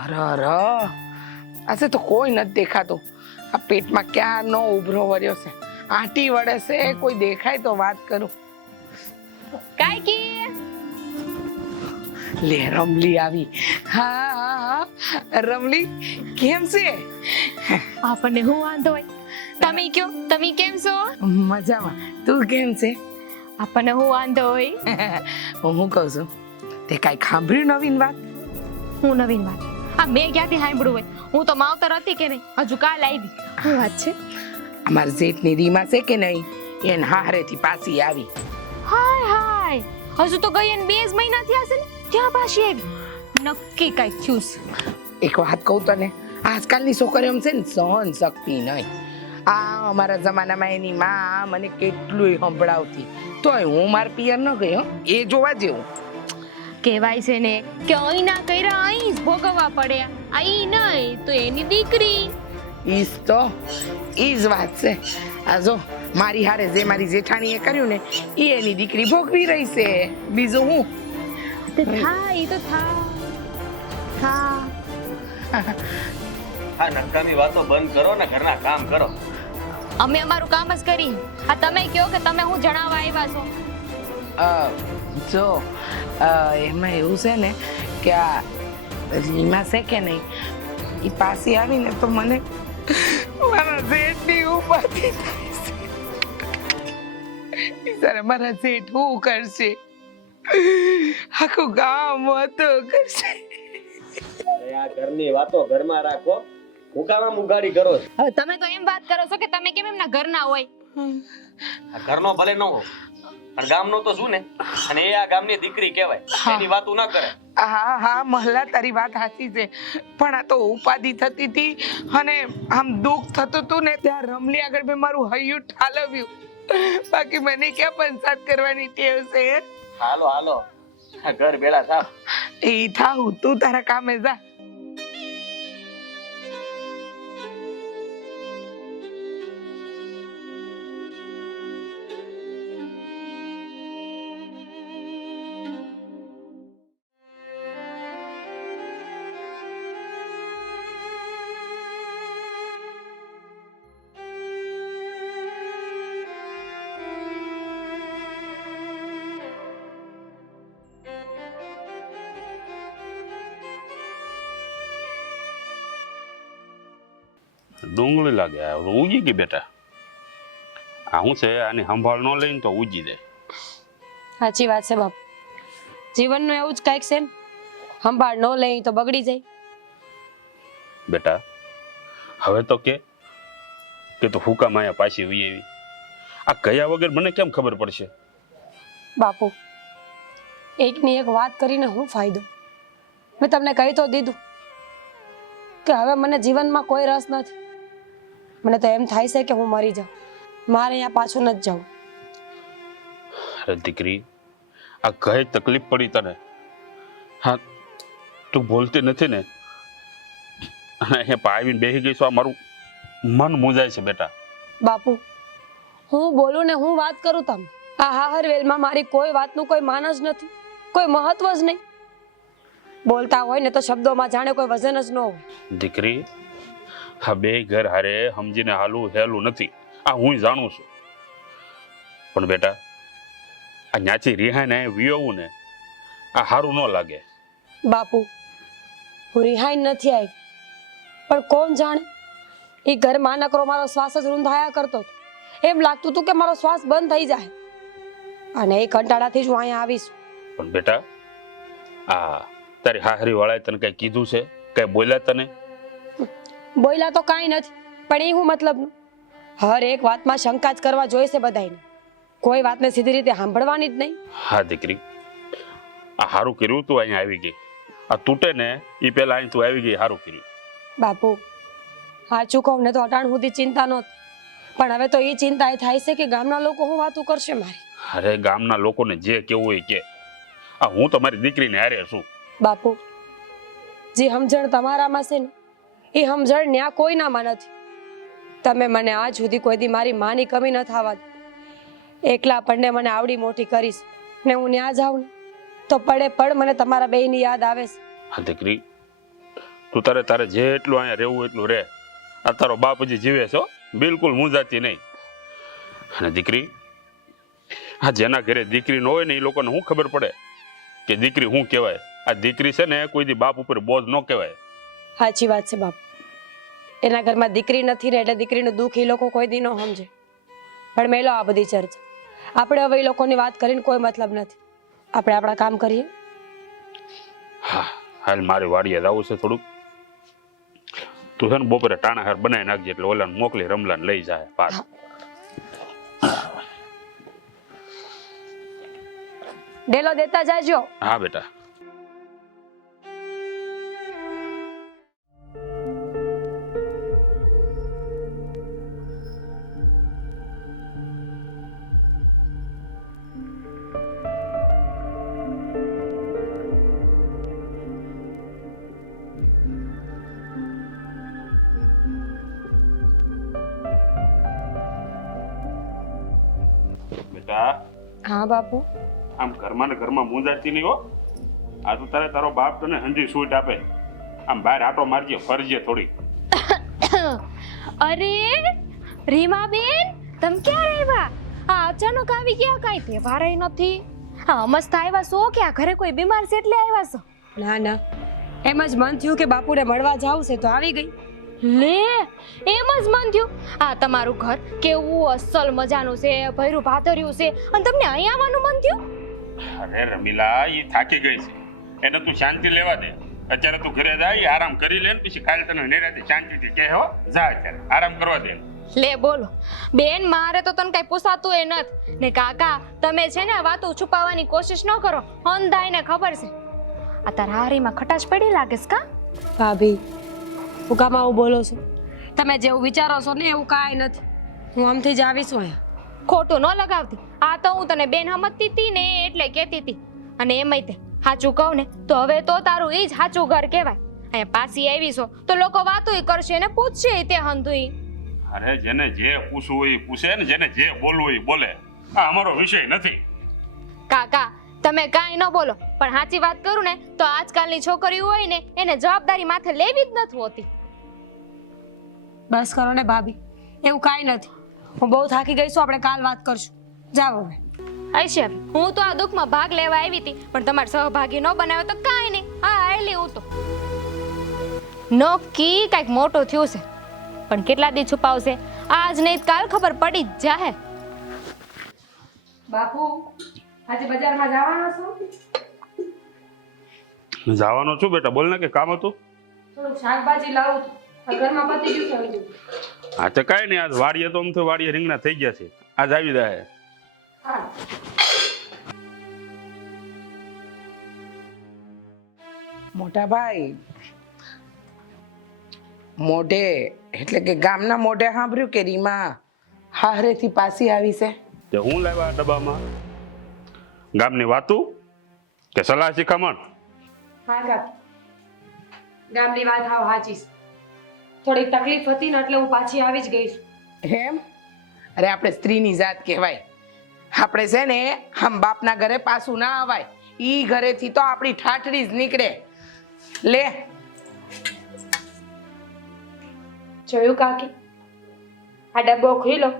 અરે અરે આજે તો કોઈ નથી દેખાતું. આ પેટમાં ક્યારનો ઉભરો વર્યો છે. આંટી વળે છે, કોઈ દેખાય તો વાત કરું. કાકી લે રમલી આવી. હા હા હા રમલી કેમ છે? આપણને હું વાંધો હોય? તમે કયો, તમે કેમ છો? મજામાં. તું કેમ છે? આપણને હું વાંધો હોય? હું કહું છું તે કાંઈ સાંભળ્યું નવીન વાત? હું નવીન વાત? આ મેં ક્યાંથી સાંભળ્યું હોય? હું તો માવતર હતી કે નહીં, હજુ કાલ આવી. શું વાત છે? અમારા જેઠની રીમા છે કે નહીં, એને હારેથી પાછી આવી. હાય હાય, હજુ તો ગઈ એને 2 જ મહિના થયા છે ને, ત્યાં પાછી આવી. નક્કી કઈ થયું છે. એક વાત કહું તને, આજકાલની છોકરીઓ છે ને સહન શક્તિ નહીં. આ અમારા જમાનામાં એની માં મને કેટલું સંભળાવતી, તોય હું મારા પિયર ન ગઈ હો. એ જોવા જેવું. કહેવાય છે ને કે અહીં ના કર્યા અહીં જ ભોગવવા પડ્યા. અહીં નહીં તો એની દીકરી. ઈજ તો ઈ જ વાત છે. આ જો મારી હારે જે મારી જેઠાણીએ કર્યું ને એ એની દીકરી ભોગવી રહી છે. બીજું હું? તો થાય, ઈ તો થાય. હા આ નકામી વાતો બંધ કરો ને ઘરના કામ કરો. અમે અમારું કામ જ કરી. આ તમે કયો કે તમે હું જણાવવા આવ્યા છો? જો એમાં એવું છે ને કે આ રીમા છે કે નહીં, એ પાછી આવીને તો મને મારા જેઠની ઉપાધિ થાય છે. બિચારા મારા જેઠ શું કરશે? આખું ગામ વાતો કરશે. અરે આ ઘરની વાતો ઘરમાં રાખો, મુકામાં મુગાડી કરો છો. હવે તમે તો એમ વાત કરો છો કે તમે કેમ એમના ઘરના હોય? આ ઘરનો ભલે ન હો પણ ગામનો તો શું ને, અને એ આ ગામની દીકરી કહેવાય, એની વાતો ના કરે. હા હા મહલા તારી વાત સાચી છે, પણ આ તો ઉપાધિ થતી હતી અને આમ દુઃખ થતું હતું ને ત્યાં રમલી આગળ મેં મારું હૈયું ઠાલવ્યું. બાકી મને ક્યાં પંચાયત કરવાની ટેવ છે? હાલો હાલો આ ઘર બેડા થાવ. એ થાઉં, તું તારા કામે જા. ડુંગળી લાગે આ ઉગી ગઈ બેટા. આ શું છે, આની સંભાળ ન લઈને તો ઉગી જાય. સાચી વાત છે બાપ. જીવનનું એવું જ કંઈક છે ને, સંભાળ ન લઈ તો બગડી જાય. બેટા હવે તો કે તો હુકા માયા પાછી વી આવી. આ કયા વગર મને કેમ ખબર પડશે? બાપુ એકની એક વાત કરીને શું ફાયદો? મેં તમને કહી તો દીધું કે હવે મને જીવનમાં કોઈ રસ નથી. મને તો એમ થાય છે કે હું મરી જાઉં, મારે અહીંયા પાછું નથી જવું. અરે દીકરી, આ કઈ તકલીફ પડી તને? હા તું બોલતી નથી ને, અને અહીંયા આવીને બેસી ગઈ છો, આ મારું મન મૂંઝાય છે બેટા. બાપુ હું બોલું ને હું વાત કરું, તમે આ હાહરવેલમાં મારી કોઈ વાતનું કોઈ માન જ નથી, કોઈ મહત્વ જ નહીં. બોલતા હોય ને તો શબ્દોમાં જાણે કોઈ વજન જ ન હોય. દીકરી આ બે ઘર હારે સમજીને હાલું હેલું નથી, આ હું જાણું છું. પણ બેટા આ ન્યાથી રિહાઈને વિયોવું ને આ સારું ન લાગે. બાપુ હું રિહાઈ નથી આવી, પણ કોણ જાણે એ ઘરમાં નકરો મારો શ્વાસ જ રૂંધાયા કરતો હતો. એમ લાગતું હતું કે મારો શ્વાસ બંધ થઈ જાય, અને એ કંટાળાથી જ હું અહીંયા આવીશું. પણ બેટા આ તારી હાહરી વાળાએ તને કઈ કીધું છે? કઈ બોલ્યા તને? બોલ્યા તો કાંઈ નથી, પણ એ હું મતલબનું? હર એક વાતમાં શંકા જ કરવા જોઈશે બધાને, કોઈ વાતને સીધી રીતે સાંભળવાની જ નહીં. હા દીકરી, આ સારું કર્યું તું અહીંયા આવી ગઈ. આ તૂટે ને એ પેલા અહીં તું આવી ગઈ, સારું કર્યું. બાપુ સાચું કહું ને તો અટાણ સુધી ચિંતા નહોતી, પણ હવે તો એ ચિંતા એ થાય છે કે ગામના લોકો શું વાતું કરશે મારી. અરે ગામના લોકોને જે કેવું હોય કે, આ હું તો મારી દીકરીને હારે છું. બાપુ જે સમજણ તમારામાં છે ને એ સમજણ ન્યા કોઈનામાં નથી. તમે મને આજ સુધી કોઈ દી મારી માની કમી ન થવા દો. એકલા પડને મને આવડી મોટી કરીશ ને હું ન્યા જાઉં ને તો પડે પડ મને તમારા બેયની યાદ આવે છે. હા દીકરી, તું તારે જે એટલું અહીંયા રહેવું એટલું રહે. આ તારો બાપ હજી જીવે છે હો, બિલકુલ મૂંઝાતી નહીં. અને દીકરી, આ જેના ઘરે દીકરી ન હોય ને એ લોકોને શું ખબર પડે કે દીકરી શું કહેવાય? આ દીકરી છે ને કોઈ દી બાપ ઉપર બોજ ન કહેવાય. સાચી વાત છે બાપુ. એના ઘરમાં દીકરી નથી ને એટલે દીકરીનું દુઃખ એ લોકો કોઈ દી ન સમજે. પણ મેલો આ બધી ચર્ચા. આપણે હવે એ લોકોની વાત કરીને કોઈ મતલબ નથી. આપણે આપણા કામ કરીએ. હા, હાલ મારે વાડીએ જવું છે થોડુંક. તું છે ને બપોરે ટાણા હાર બનાવી નાખજે એટલે ઓલાને મોકલી રમલાને લઈ જાય પાછ. ડેલો દેતા જાજો. હા બેટા. બેટા, હા બાપુ. આમ ઘરમાં ને ઘરમાં મૂંઝાતી નહીં હો. આ તું તારો બાપ તને હંજી સૂટ આપે. આમ બહાર આટો મારજે, ફરજે થોડી. અરે રીમાબેન, તમે ક્યાં આવ્યા? આ અચાનક આવી ગયા, કાંઈ તહેવાર નથી. હા મસ્ત આવ્યા છો કે આ ઘરે કોઈ બીમાર છે એટલે આવ્યા છો? ના ના, એમ જ મન થયું કે બાપુને મળવા જાવ છે તો આવી ગઈ. લે, એમ જ મન થયું. આ તમારું ઘર કેવું અસલ મજાનું છે, ભર્યું ભાતર્યું છે, અને તમને અહીં આવવાનું મન થયું? અરે રમીલા, એ થાકી ગઈ છે, એને તું શાંતિ લેવા દે. અત્યારે તું ઘરે જાય, આરામ કરી લે ને પછી કાલે તને નિરાતે શાંતિથી કહે હો, જા અત્યારે આરામ કરવા દે. લે બોલો બેન, મારે તો તને કઈ પૂછાતું એ નથી ને. કાકા, તમે છે ને વાતો છુપાવવાની કોશિશ ન કરો, અંધાઈને ખબર છે. આ તારા હારીમાં ખટાશ પડી લાગે છે કા? ભાભી, હું કામ આવું બોલો છો? તમે જેવું વિચારો છો ને એવું કાંઈ નથી. હું આમથી જ આવીશું અહીંયા. ખોટું ન લગાવતી. આ તો હું તને બેન સમજતી હતી ને એટલે કહેતી હતી. અને એમાંય તે સાચું કહું ને તો હવે તો તારું એ જ સાચું ઘર કહેવાય. અહીંયા પાછી આવી છો તો લોકો વાતોય કરશે ને પૂછશે તે હંધુઈ. અરે જેને જે પૂછવું હોય એ પૂછે ને, જેને જે બોલવું હોય એ બોલે. આ અમારો વિષય નથી. કાકા, તમે કાંઈ ન બોલો, પણ સાચી વાત કરું ને તો આજકાલની છોકરીઓ હોય ને એને જવાબદારી માથે લેવી જ નથી હોતી. બસ કરો ને ભાભી, એવું કાંઈ નથી. હું બહુ થાકી ગઈ છું, આપણે કાલ વાત કરશું. જાઓ હવે. આઈશે, હું તો આ દુઃખમાં ભાગ લેવા આવી હતી પણ તમારે સહભાગી ન બનાવ્યો તો કાંઈ નહીં. હા આયલી હું તો નક્કી કાંઈક મોટો થયું છે, પણ કેટલા દી છુપાવશે? આજ નહીં કાલ ખબર પડી જ જાહે. બાપુ, આજે બજારમાં જવાના છો? જવાનો છું બેટા, બોલ ને કે કામ હતું. થોડુંક શાકભાજી લાવું છું, ઘરમાં પતી ગયું છે. હા તો કાંઈ નહીં, આજ વાડીએ તો આમ તો વાડીએ રીંગણા થઈ ગયા છે, આજ આવી જાય. મોટા ભાઈ, મોઢે એટલે કે ગામના મોઢે સાંભળ્યું કે રીમા હાહરેથી પાછી આવી છે? તે હું લાવ્યા આ ડબ્બામાં? ગામની વાતું કે સલાહ શિખામણ? હા કાકી, ગામની વાત હાવ સાચી છે. થોડીક તકલીફ હતી ને એટલે હું પાછી આવી જ ગઈ છું. એમ? અરે આપણે સ્ત્રીની જાત કહેવાય. આપણે છે ને આમ બાપના ઘરે પાછું ના આવાય. ઈ ઘરેથી તો આપણી ઠાઠડી જ નીકળે. લે જોયું કાકી, આ ડબ્બો ખોલ્યો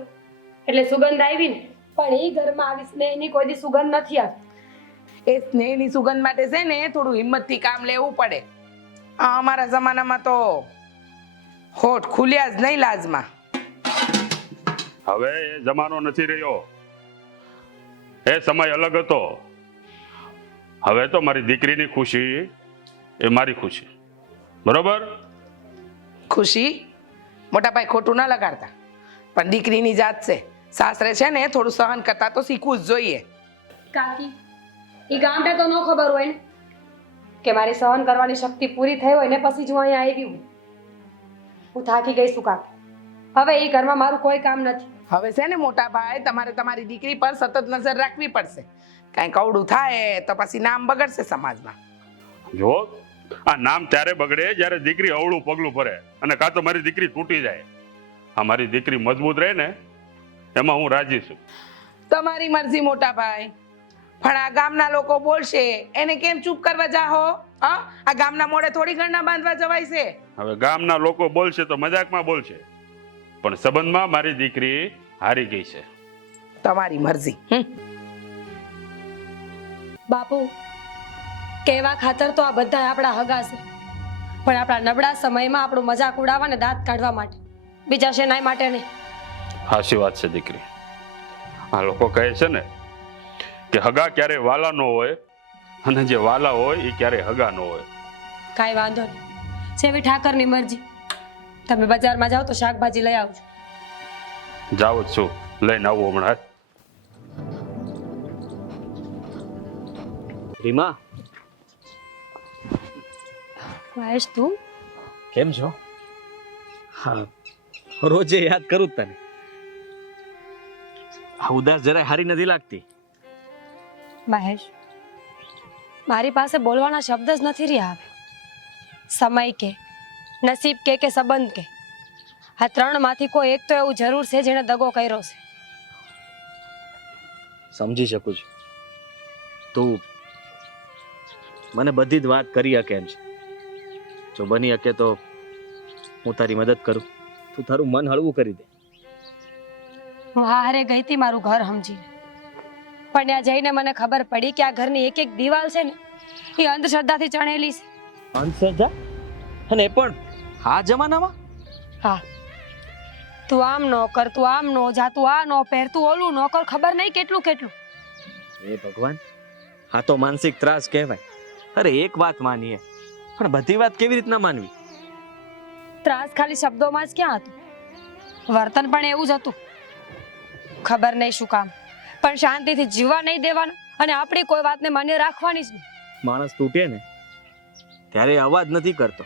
એટલે સુગંધ આવી ને, પણ એ ઘરમાં આવી સ્નેહની કોઈ દી સુગંધ નથી આવી. એ સ્નેહની સુગંધ માટે છે ને થોડું હિંમતથી કામ લેવું પડે. આ અમારા જમાનામાં તો હોઠ ખુલ્યા જ નહીં લાજમાં. હવે એ જમાનો નથી રહ્યો, એ સમય અલગ હતો. હવે તો મારી દીકરીની ખુશી એ મારી ખુશી, બરોબર? ખુશી મોટા ભાઈ ખોટું ના લગાડતા, પણ દીકરીની જાત છે, સાસરે છે ને થોડું સહન કરતા તો શીખવું જ જોઈએ. કાકી, એ ગામડે તો ન ખબર હોય ને કે મારી સહન કરવાની શક્તિ પૂરી થઈ હોય ને પછી જ હું અહીંયા આવી હું. હું થાકી ગઈ છું કાકી, હવે એ ઘરમાં મારું કોઈ કામ નથી. હવે છે ને મોટા ભાઈ, તમારે તમારી દીકરી પર સતત નજર રાખવી પડશે. કાંઈ કવડું થાય તો પછી નામ બગડશે સમાજમાં. જો આ નામ ત્યારે બગડે જ્યારે દીકરી અવળું પગલું ભરે, અને કાં તો મારી દીકરી તૂટી જાય. આ મારી દીકરી મજબૂત રહે ને એમાં હું રાજી છું. તમારી મરજી મોટા ભાઈ, પણ આ ગામના લોકો બોલશે એને કેમ ચૂપ કરવા જાહો? હા, આ ગામના મોઢે થોડી ઘરના બાંધવા જવાય છે? હવે ગામના લોકો બોલશે તો મજાકમાં બોલશે, પણ સંબંધમાં મારી દીકરી હારી ગઈ છે. તમારી મરજી. બાપુ, કહેવા ખાતર તો આ બધા આપણા હગા છે, પણ આપણા નબળા સમયમાં આપણું મજાક ઉડાવવા ને દાંત કાઢવા માટે, બીજા શેનાય માટે નહીં. હાચી વાત છે દીકરી. આ લોકો કહે છે ને કે હગા ક્યારે વાલા ન હોય અને જે વાલા હોય એ ક્યારે હગા ન હોય. કાંઈ વાંધો નહીં, જેવી ઠાકરની મરજી. તમે બજારમાં જાઓ તો શાકભાજી લઈ આવજો. જાઓ જ છું, લઈને આવું હમણાં. રીમા, મહેશ, તું કેમ છો? હા, રોજે યાદ કરું જ તને. આ ઉદાસ જરાય હારી નથી લાગતી. મહેશ, મારી પાસે બોલવાના શબ્દ જ નથી રહ્યા હવે. સમય કે નસીબ કે સંબંધ કે, આ ત્રણમાંથી કોઈ એક તો એવું જરૂર છે જેણે દગો કર્યો છે. સમજી શકું છું. તું મને બધી જ વાત કરી શકે એમ છે. જો બની શકે તો હું તારી મદદ કરું. તું તારું મન હળવું કરી દે. હું હારે ગઈ હતી મારું ઘર સમજીને, પણ ત્યાં જઈને મને ખબર પડી કે આ ઘરની એક એક દિવાલ છે ને એ અંધશ્રદ્ધાથી ચણેલી છે. અંધશ્રદ્ધા? અને એ પણ આ જમાનામાં? હા, તું આમ ન કર, તું આમ ન જા, તું આ ન પહેર, તું ઓલું ન કર, ખબર નહીં કેટલું કેટલું. એ ભગવાન, આ તો માનસિક ત્રાસ કહેવાય. અરે એક વાત માનીએ, પણ બધી વાત કેવી રીતના માનવી? ત્રાસ ખાલી શબ્દોમાં જ ક્યાં હતું, વર્તન પણ એવું જ હતું. ખબર નહીં શું કામ, પણ શાંતિથી જીવવા નહીં દેવાનું અને આપણી કોઈ વાતને માન્ય રાખવાની જ નહીં. માણસ તૂટે ને ત્યારે અવાજ નથી કરતો,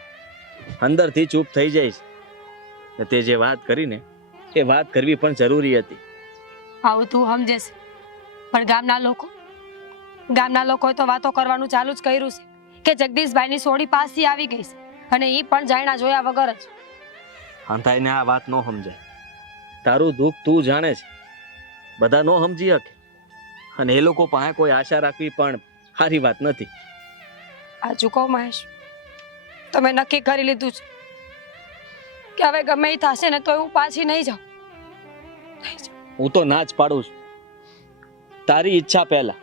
અંદરથી ચૂપ થઈ જાય છે. ને તે જે વાત કરીને એ વાત કરવી પણ જરૂરી હતી. આવું તું સમજે છે, પણ ગામના લોકોએ તો વાતો કરવાનું ચાલુ જ કર્યું છે કે જગદીશભાઈની સોડી પાછી આવી ગઈ છે, અને એ પણ જાણ્યા જોયા વગર જ. અંધાઈને આ વાત ન સમજાય. તારું દુઃખ તું જાણે છે, બધા ન સમજી શકે, અને એ લોકો પાસે કોઈ આશા રાખવી પણ સારી વાત નથી. આ ચૂકો મહેશ, તમે નક્કી કરી લીધું છે કે હવે ગમે એ થશે ને તો હું પાછી નહીં જાઉં. હું તો ના જ પાડું છું, તારી ઈચ્છા પહેલા.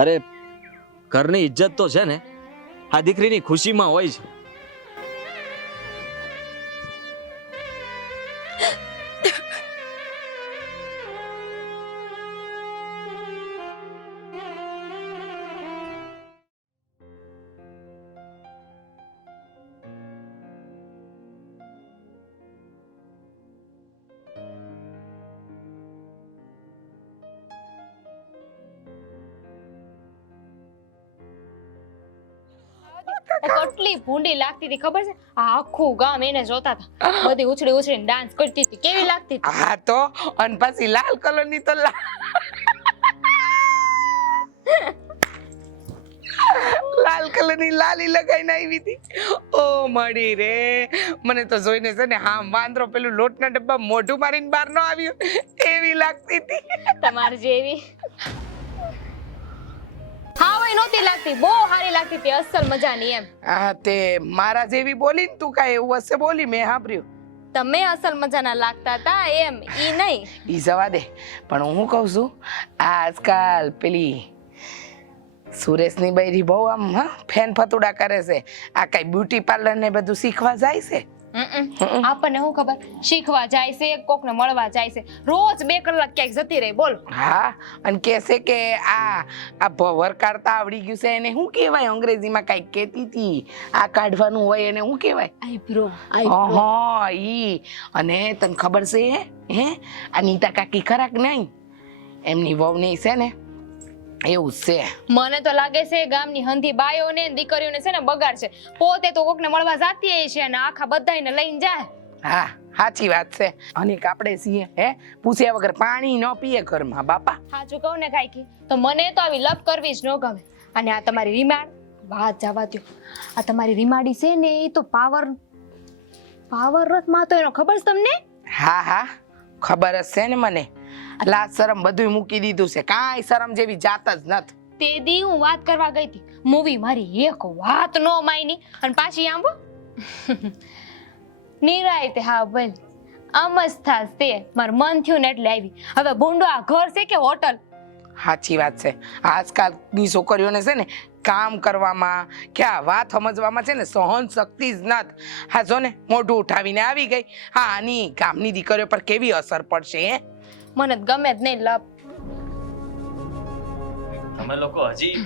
અરે ઘરની ઇજ્જત તો છે ને આ દીકરીની ખુશીમાં હોય છે. કેટલી ભૂંડી લાગતી હતી ખબર છે? આ આખું ગામ એને જોતા હતા, બધી ઉછળી ઉછળીને ડાન્સ કરતી હતી. કેવી લાગતી હતી? હા તો, અને પછી લાલ કલરની તો લાલ કલરની લાલી લગાઈને આવી હતી. ઓ મળી રે, મને તો જોઈને છે ને હા વાંદરો પેલું લોટના ડબ્બા મોઢું મારીને બહાર ન આવ્યું એવી લાગતી હતી. તમારી જેવી હા ભાઈ નહોતી લાગતી, બહુ સારી લાગતી હતી, અસલ મજાની એમ. હા તે મારા જેવી બોલી ને તું, કાંઈ એવું હશે બોલી, મેં સાંભળ્યું. તમે અસલ મજાના લાગતા હતા એમ, ઈ નહીં. ઈ જવા દે, પણ હું કહું છું આજકાલ પેલી સુરેશની બૈરી બહુ આમ ફેન ફતુડા કરે છે. આ કઈ બ્યુટી પાર્લર ને બધું શીખવા જાય છે? આપણને શું ખબર, શીખવા જાય છે, કોકને મળવા જાય છે, રોજ 2 કલાક ક્યાંક જતી રહી. બોલ. હા, અને કે છે કે આ ભવર કાઢતા આવડી ગયું છે એને શું કહેવાય? અંગ્રેજીમાં કઈક કહેતી હતી, આ કાઢવાનું હોય એને શું કહેવાય? આઈબ્રો. હા ઈ. અને તને ખબર છે હે આ નીતા કાકી ખરા કે નહીં? એમની વહુની છે ને એવું છે. મને તો લાગે છે ગામની હંધી બાયોને દીકરીઓને છે ને બગાડ છે. પોતે તો કોકને મળવા જાતી છે અને આખા બધાયને લઈને જાય. હા, સાચી વાત છે. અને આપણે છીએ હે પૂછ્યા વગર પાણી ન પીએ ઘરમાં બાપા. સાચું કહું ને કાકી, તો મને તો આવી લપ કરવી જ ન ગમે. અને આ તમારી રીમાડ વાત જવા દ્યો. આ તમારી રીમાડી છે ને એ તો પાવર રથમાં તો એનો ખબર છે તમને? હા ખબર જ છે ને મને. લાજ શરમ બધું મૂકી દીધું છે, કાંઈ શરમ જેવી જાત જ નથી. તે દી હું વાત કરવા ગઈ હતી, મૂવી મારી એક વાત નો માયની અને પાછી આંબો નિરાયતે હા બોલ આમ જ થાસ તે માર મન થયું ને એટલે આવી. હવે ભૂંડો આ ઘર છે કે હોટલ? સાચી વાત છે. આજકાલની છોકરીઓને છે ને કામ કરવામાં કે આ વાત સમજવામાં છે ને સહન શક્તિ જ નથી. હા જો ને મોઢું ઉઠાવીને આવી ગઈ. હા આની ગામની દીકરીઓ પર કેવી અસર પડશે હે? મને જ ગમે જ નહીં લપ. તમે લોકો હજી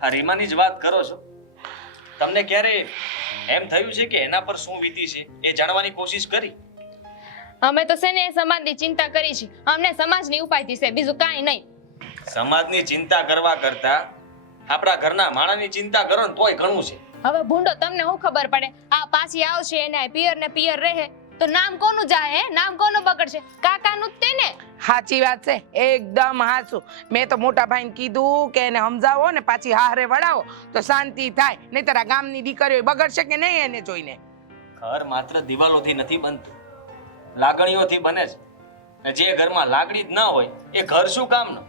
આ રીમાની જ વાત કરો છો? તમને ક્યારે એમ થયું છે કે એના પર શું વીતી છે એ જાણવાની કોશિશ કરી? અમે તો છે ને સમાજની ચિંતા કરી છે, અમને સમાજની ઉપાયથી છે, બીજું કાંઈ નહીં. સમાજની ચિંતા કરવા કરતા આપણા ઘરના માણાની ચિંતા કરો ને તોય ઘણું છે. હવે ભૂંડો તમને શું ખબર પડે? આ પાછી આવશે એને પિયર ને પિયર રહે તો નામ કોનું જાય હે? નામ કોનું બગડશે? કાકાનું જ તે ને. સાચી વાત છે, એકદમ હાચું. મેં તો મોટા ભાઈને કીધું કે એને સમજાવો ને પાછી હારે વળાવો તો શાંતિ થાય, નહીંતર આ ગામની દીકરીઓ બગડશે કે નહીં એને જોઈને. ઘર માત્ર દિવાલોથી નથી બનતું, લાગણીઓથી બને છે. ને જે ઘરમાં લાગણી જ ના હોય એ ઘર શું કામનું?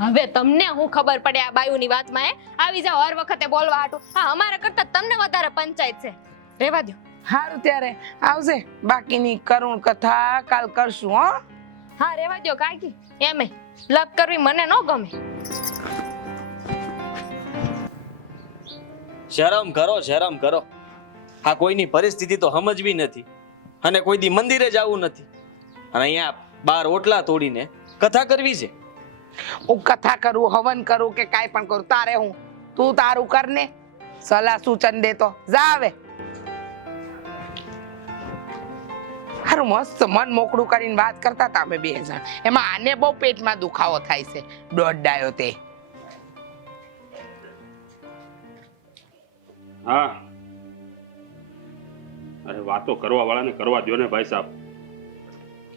હવે તમને શું ખબર પડે આ બાયુની વાતમાં હે? આવી જાવ હર વખતે બોલવા હાટું. હા અમારા કરતા તમને વધારે પંચાયત છે. રહેવા દો. સારું ત્યારે આવશે, બાકીની કરુણ કથા કાલ કરશું હો. હા રહેવા દો કાકી, એમે લપ કરવી મને ન ગમે. શરમ કરો, શરમ કરો. આ કોઈની પરિસ્થિતિ તો સમજવી નથી અને કોઈ દી મંદિરે જવું નથી અને અહીંયા બાર ઓટલા તોડીને કથા કરવી છે. હું કથા કરું, હવન કરું કે કાંઈ પણ કરું, તારે હું? તું તારું કર ને, સલાહ સૂચન દે તો જા. હવે હારું મસ્ત મન મોકળું કરીને વાત કરતા હતા અમે બે જણ. એમાં આને બહુ પેટમાં દુખાવો થાય છે, દોડાયો તે. હા, અરે વાતો કરવા વાળાને કરવા દો ને ભાઈ સાહેબ.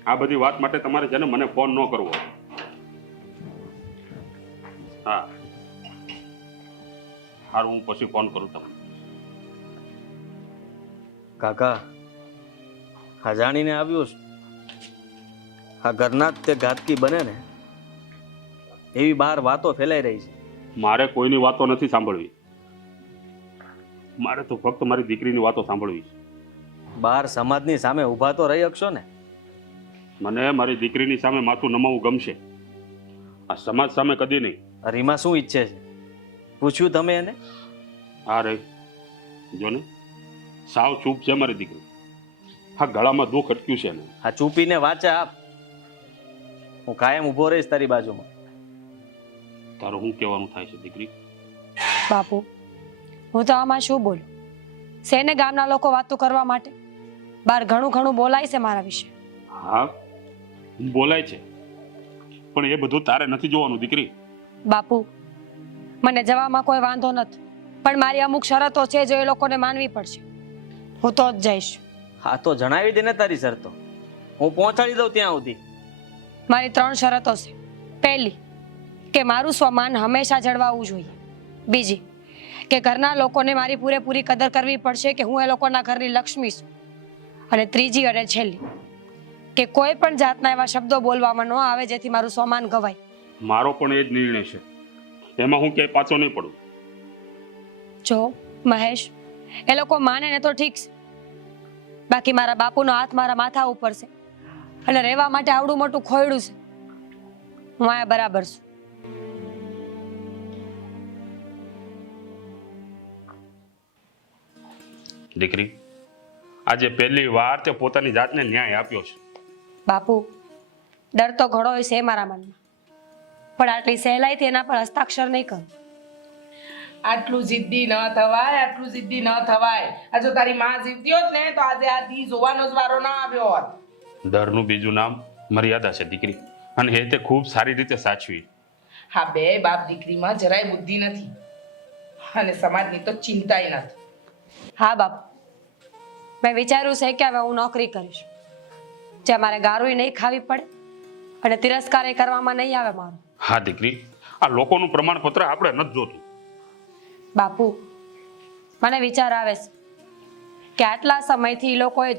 આ બધી વાત માટે તમારે છે ને મને ફોન ન કરવો. હા હારું, હું પછી ફોન કરું તમને. કાકા, આ જાણીને આવ્યો છું, આ ઘરના જ તે ઘાતકી બને ને એવી બહાર વાતો ફેલાઈ રહી છે. મારે કોઈની વાતો નથી સાંભળવી, મારે તો ફક્ત મારી દીકરીની વાતો સાંભળવી છે. બહાર સમાજની સામે ઊભા તો રહી શકશો ને? મને મારી દીકરીની સામે માથું નમાવું ગમશે, આ સમાજ સામે કદી નહીં. રીમા શું ઈચ્છે છે પૂછ્યું તમે એને? હા રે, જો ને સાવ ચૂપ છે મારી દીકરી. હા ગળામાં દુઃખ અટક્યું છે ને. આ ચૂપીને વાચા આપ, હું કાયમ ઊભો રહીશ તારી બાજુમાં. તારું શું કહેવાનું થાય છે દીકરી? બાપુ હું તો આમાં શું બોલું? શેને ગામના લોકો વાતો કરવા માટે? બહાર ઘણું ઘણું બોલાય છે મારા વિશે. હા બોલાય છે, પણ એ બધું તારે નથી જોવાનું દીકરી. બાપુ મને જવામાં કોઈ વાંધો નથી, પણ મારી અમુક શરતો છે જો એ લોકોને માનવી પડશે. હું તો જ જઈશ. હા તો જણાવી દે ને તારી શરતો, હું પહોંચાડી દઉં ત્યાં સુધી. મારી 3 શરતો છે. પહેલી કે મારું સ્વમાન હંમેશા જળવાવું જોઈએ. બીજી કે ઘરના લોકોને મારી પૂરેપૂરી કદર કરવી પડશે કે હું એ લોકોના ઘરની લક્ષ્મી છું. અને ત્રીજી અને છેલ્લી કે કોઈ પણ જાતના એવા શબ્દો બોલવામાં ન આવે જેથી મારું સ્વમાન ગવાય. મારો પણ એ જ નિર્ણય છે, એમાં હું ક્યાંય પાછો નહીં પડું. જો મહેશ, એ લોકો માને ને તો ઠીક છે, બાકી મારા બાપુનો હાથ મારા માથા ઉપર છે અને રહેવા માટે આવડું મોટું ખોયડું છે. હું આ બરાબર છું. દીકરી, આજે પહેલી વાર તે પોતાની જાતને ન્યાય આપ્યો છે. બાપુ ડર તો ઘણો હોય છે મારા મનમાં, પણ આટલી સહેલાઈથી એના પર હસ્તાક્ષર નહીં કરું. આટલું જિદ્દી ન થવાય, આટલું જિદ્દી ન થવાય. આ જો તારી માં જીવતી હોત ને તો આજે આ દી જોવાનો જ વારો ના આવ્યો હોત. ડરનું બીજું નામ મર્યાદા છે દીકરી, અને એ તે ખૂબ સારી રીતે સાચવી. હા બે બાપ દીકરીમાં જરાય બુદ્ધિ નથી અને સમાજની તો ચિંતાય નથી. હા બાપુ, મેં વિચાર્યું છે કે હવે હું નોકરી કરીશ, જ્યાં મારે ગારુંય નહીં ખાવી પડે અને તિરસ્કારે કરવામાં નહીં આવે મારો. હા દીકરી, આ લોકોનું પ્રમાણપત્ર આપણે નથી જોતું. બાપુ મને વિચાર આવે છે કે આટલા સમયથી એ લોકોએ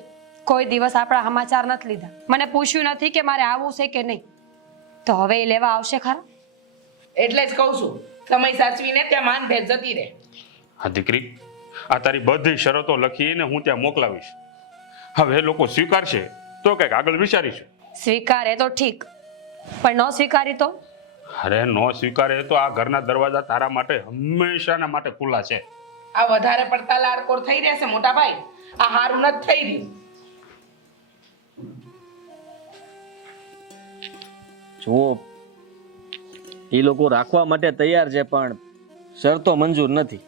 કોઈ દિવસ આપણા સમાચાર નથી લીધા, મને પૂછ્યું નથી કે મારે આવવું છે કે નહીં. તો હવે એ લેવા આવશે ખરા? એટલે જ કહું છું, સમય સાચવીને ત્યાં માન ભેર જતી રહે. હા દીકરી, આ તારી બધી શરતો લખીને હું ત્યાં મોકલાવીશ. હવે એ લોકો સ્વીકારશે તો કંઈક આગળ વિચારીશું. સ્વીકારે તો ઠીક, પણ ન સ્વીકારી તો? અરે નો સ્વીકારે તો આ ઘરના દરવાજા તારા માટે હંમેશાના માટે ખુલ્લા છે. આ વધારે પડતા લાડકોર થઈ રહેશે મોટા ભાઈ, આ હારું નથી થઈ રહ્યું. જુઓ, એ લોકો રાખવા માટે તૈયાર છે પણ શરતો મંજૂર નથી.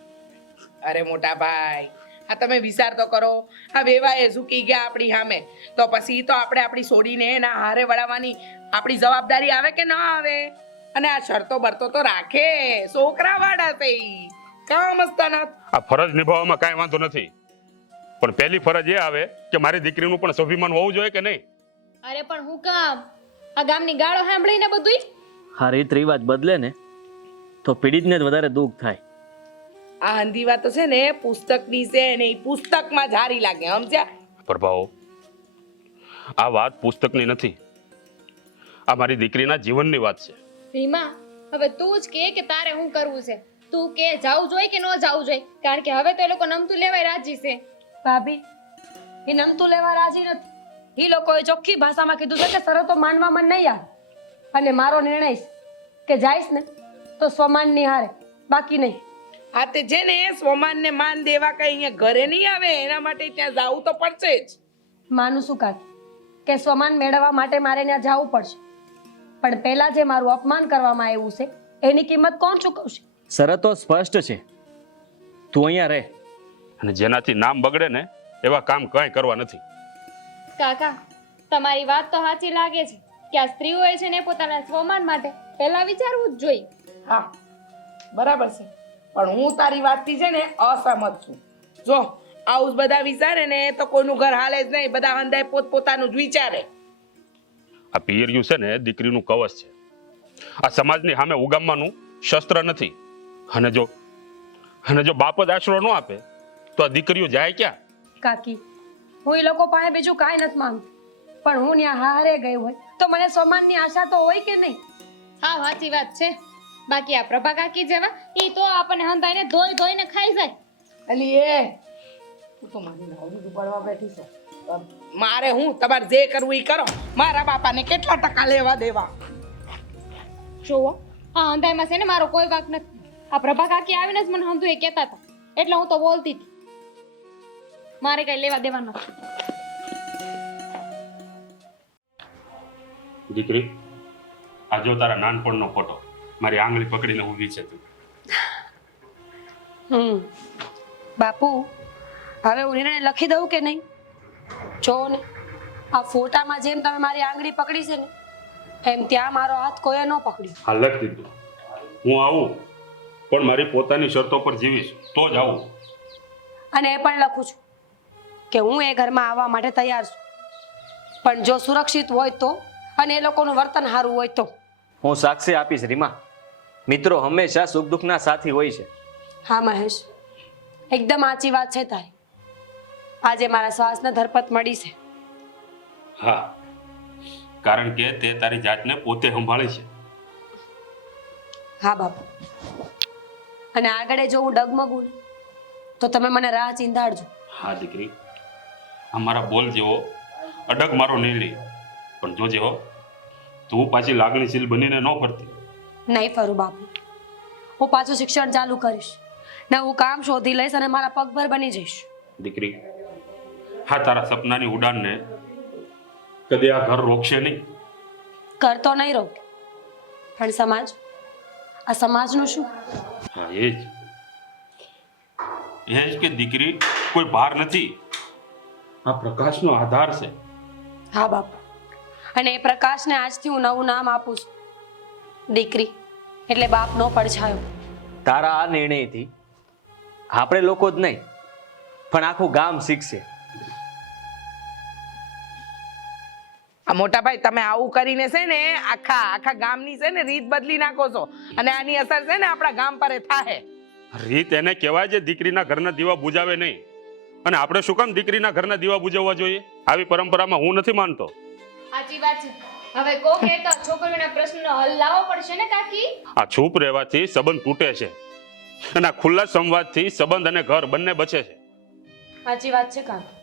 અરે મોટા ભાઈ, આ તમે વિચાર તો કરો, આ વેવાએ ઝૂકી ગયા આપણી સામે, તો પછી તો આપણે આપણી છોડીને એના હારે વળાવવાની આપણી જવાબદારી આવે કે ન આવે? અને આ શરતો બરતો તો રાખે, છોકરા વાળા છે ઈ. કામ મસ્તાના. આ ફરજ નિભાવવામાં કાંઈ વાંધો નથી, પણ પહેલી ફરજ એ આવે કે મારી દીકરીનું પણ સ્વાભિમાન હોવું જોઈએ કે નહીં? અરે પણ હું કામ આ ગામની ગાળો સાંભળીને બધું આ રીત રિવાજ બદલે ને તો પીડિતને જ વધારે દુઃખ થાય. આ હંધી વાતો છે ને પુસ્તકની છે ને ઈ પુસ્તકમાં જારી લાગે, સમજ્યા? પ્રભાવો, આ વાત પુસ્તકની નથી, આ મારી દીકરીના જીવનની વાત છે. રીમા, હવે તું જ કે તારે શું કરવું છે? તું કે જાવું જોઈએ કે ન જાવું જોઈએ? કારણ કે હવે તો એ લોકો નમતું લેવાય રાજી છે. ભાભી, એ નમતું લેવા રાજી નથી. એ લોકોએ ચોખ્ખી ભાષામાં કીધું છે કે શરતો માનવામાં નહીં આવે. અને મારો નિર્ણય છે કે જાઈશ ને તો સ્વમાનની હારે, બાકી નહીં. હા તે છે ને સ્વમાનને માન દેવા કઈ અહીંયા ઘરે નહીં આવે, એના માટે ત્યાં જાવું તો પડશે જ. માનું શું કાકી કે સ્વમાન મેળવવા માટે મારે ત્યાં જવું પડશે, પણ પહેલા જે મારું અપમાન કરવામાં આવ્યું છે એની કિંમત કોણ ચૂકવશે? શરતો સ્પષ્ટ છે, તું અહીંયા રહે. અને જેનાથી નામ બગડે ને એવા કામ કંઈ કરવા નથી. કાકા, તમારી વાત તો સાચી લાગે છે કે આ સ્ત્રીઓએ છે ને પોતાના સ્વમાન માટે પહેલા વિચારવું જ જોઈએ. હા બરાબર છે, પણ હું તારી વાતથી છે ને અસહમત છું. જો આવું જ બધા વિચારે ને તો કોઈનું ઘર હાલે જ નહીં, બધા હંધાય પોતપોતાનું જ વિચારે. આ પિયરિયું છે ને દીકરીનું કવચ છે, આ સમાજની સામે ઉગામવાનું શસ્ત્ર નથી. અને જો બાપ જ આશરો ન આપે તો આ દીકરીઓ જાય ક્યાં? કાકી, હું એ લોકો પાસે બીજું કાંઈ નથી માંગતી, પણ હું ત્યાં હારે ગઈ હોય તો મને સ્વમાનની આશા તો હોય કે નહીં? હા સાચી વાત છે. બાકી આ પ્રભા કાકી જેવા ઈ તો આપણને હંધાઈને ધોઈને ખાઈ જાય. અલી એ તું તો મારી નાવડી ડૂબાડવા બેઠી છે. મારે હું તમારે જે કરવું એ કરો, મારા બાપાને કેટલા ટકા લેવા દેવા. જોવો, આ હંધાઈમાં છે ને મારો કોઈ વાંક નથી. આ પ્રભા કાકી આવીને જ મને હંધું એ કહેતા હતા, એટલે હું તો બોલતી હતી. મારે કઈ લેવા દેવા નથી. દીકરી, આ જો તારા નાનપણનો ફોટો, મારી આંગળી પકડીને ઊભી છે તું. બાપુ, હવે હું નિર્ણય લખી દઉં કે નહીં? જો ને, આ ફોટામાં જેમ તમે મારી આંગળી પકડી છે ને એમ ત્યાં મારો હાથ કોઈએ ન પકડ્યો. હા લખ દીધું. હું આવું પણ મારી પોતાની શરતો પર જીવીશ તો જ આવું. અને એ પણ લખું છું કે હું એ ઘરમાં આવવા માટે તૈયાર છું, પણ જો સુરક્ષિત હોય તો, અને એ લોકોનું વર્તન સારું હોય તો. હું સાક્ષી આપીશ રીમા, મિત્રો હંમેશા સુખ દુઃખના સાથી હોય છે. હા મહેશ, એકદમ સાચી વાત છે તારી. આજે મારા શ્વાસને ધરપત મળી છે. હા, કારણ કે તે તારી જાતને પોતે સંભાળી છે. હા બાપુ, અને આગળ જો હું ડગમગું ને તો તમે મને રાહ ચીંધાડજો. હા દીકરી, અમારા બોલ જેવો અડગ મારો નહીં લે, પણ જોજે હો, તું પાછી લાગણીશીલ બનીને ન ફરતી. નહીં ફરું બાપુ, હું પાછું શિક્ષણ ચાલુ કરીશ ને હું કામ શોધી લઈશ અને મારા પગભર બની જઈશ. દીકરી, હા તારા સપનાની ઉડાનને કદી આ ઘર રોકશે નહીં. કરતો નહીં રોકે, પણ સમાજ, આ સમાજનું શું? હા એ જ કે દીકરી કોઈ ભાર નથી, આ પ્રકાશનો આધાર છે. હા બાપુ, અને એ પ્રકાશને આજથી હું નવું નામ આપું છું, દીકરી એટલે બાપનો પડછાયો. તારા આ નિર્ણયથી આપણે લોકો જ નહીં પણ આખું ગામ શીખશે. આ મોટા ભાઈ તમે આવું કરીને છે ને આખા ગામની છે ને રીત બદલી નાખો છો, અને આની અસર છે ને આપણા ગામ પર થાહે. રીત એને કહેવાય જે દીકરીના ઘરના દીવા બુજાવે નહીં, અને આપણે શું કામ દીકરીના ઘરના દીવા બુજાવવા જોઈએ? આવી પરંપરામાં હું નથી માનતો. સાચી વાત છે. હવે કોક એ તો છોકરીઓના પ્રશ્નનો હલ લાવવો પડશે ને કાકી. આ ચૂપ રહેવાથી સંબંધ તૂટે છે અને આ ખુલ્લા સંવાદથી સંબંધ અને ઘર બંને બચે છે. સાચી વાત છે કાકા.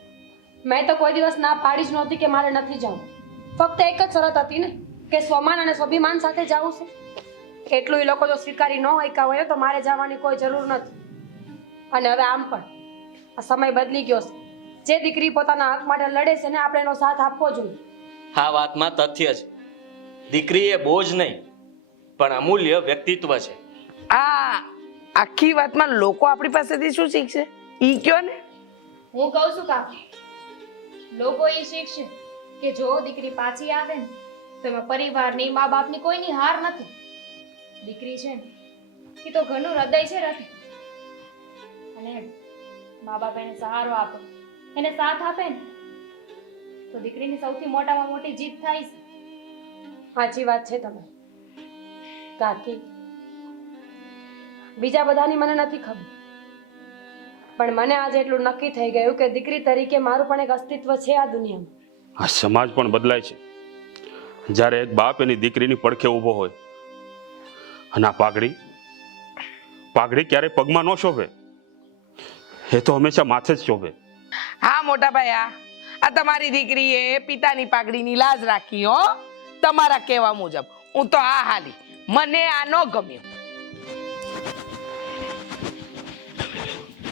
મેં તો કોઈ દિવસ ના પાડી જ નહોતી કે મારે નથી જવું. ફક્ત એક જ શરત હતી ને કે સ્વમાન અને સ્વાભિમાન સાથે જવું છે. એટલું એ લોકો જો સ્વીકારી ન શક્યા હોય ને તો મારે જવાની કોઈ જરૂર નથી. અને હવે આમ પણ આ સમય બદલી ગયો છે. જે દીકરી પોતાના હક માટે લડે છે ને આપણે એનો સાથ આપવો જોઈએ. આ વાતમાં તથ્ય છે. દીકરી એ બોજ નહીં પણ અમૂલ્ય વ્યક્તિત્વ છે. આ આખી વાતમાં લોકો આપણી પાસેથી શું શીખશે ઈ કયો ને. હું કહું છું કાકી, લોકો એ શીખશે કે જો દીકરી પાછી આવે ને તો એમાં પરિવારની મા બાપની કોઈની હાર નથી. દીકરી છે ને એ તો ઘરનું હૃદય છે રખે. અને મા બાપ એને સહારો આપે, એને સાથ આપે ને તો દીકરીની સૌથી મોટામાં મોટી જીત થાય છે. સાચી વાત છે તમે કાકી. બીજા બધાની મને નથી ખબર, પણ મને આજે એટલું નક્કી થઈ ગયું કે દીકરી તરીકે મારું પણ એક અસ્તિત્વ છે આ દુનિયામાં. આ સમાજ પણ બદલાય છે. જ્યારે એક બાપ એની દીકરીની પડખે ઊભો હોય અને આ પાઘડી ક્યારેય પગમાં ન શોભે, એ તો હંમેશા માથે જ શોભે. હા મોટા ભાઈ, આ તમારી દીકરીએ પિતાની પાઘડીની લાજ રાખી હો. તમારા કહેવા મુજબ હું તો આ હાલી, મને આ ન ગમ્યું.